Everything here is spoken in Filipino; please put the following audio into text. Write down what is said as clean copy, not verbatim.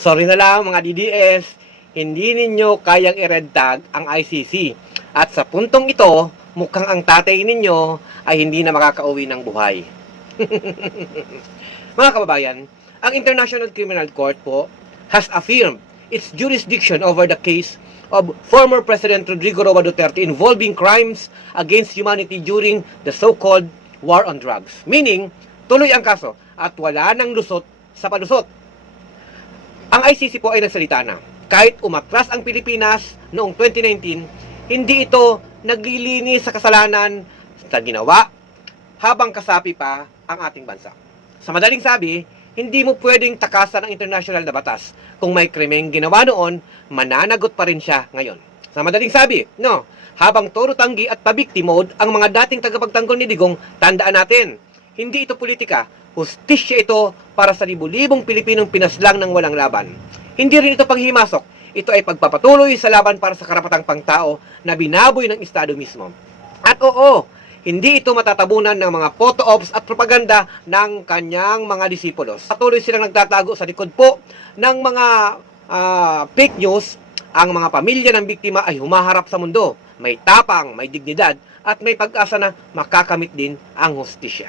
Sorry na lang mga DDS, hindi ninyo kayang i-red tag ang ICC. At sa puntong ito, mukhang ang tatay ninyo ay hindi na makakauwi ng buhay. Mga kababayan, ang International Criminal Court po has affirmed its jurisdiction over the case of former President Rodrigo Roa Duterte involving crimes against humanity during the so-called war on drugs. Meaning, tuloy ang kaso at wala nang lusot sa palusot. Ang ICC po ay nagsalita na. Kahit umatras ang Pilipinas noong 2019, hindi ito naglilinis sa kasalanan sa ginawa habang kasapi pa ang ating bansa. Sa madaling sabi, hindi mo pwedeng takasan ang international na batas. Kung may krimeng ginawa noon, mananagot pa rin siya ngayon. Sa madaling sabi, no, habang toro tanggi at pabikti mode ang mga dating tagapagtanggol ni Digong, tandaan natin, hindi ito politika, hustisya ito para sa libu-libong Pilipinong pinaslang ng walang laban. Hindi rin ito panghimasok, ito ay pagpapatuloy sa laban para sa karapatang pangtao na binaboy ng Estado mismo. At oo, hindi ito matatabunan ng mga photo ops at propaganda ng kanyang mga disipulos. Patuloy silang nagtatago sa likod po ng mga fake news. Ang mga pamilya ng biktima ay humaharap sa mundo. May tapang, may dignidad, at may pag-asa na makakamit din ang hustisya.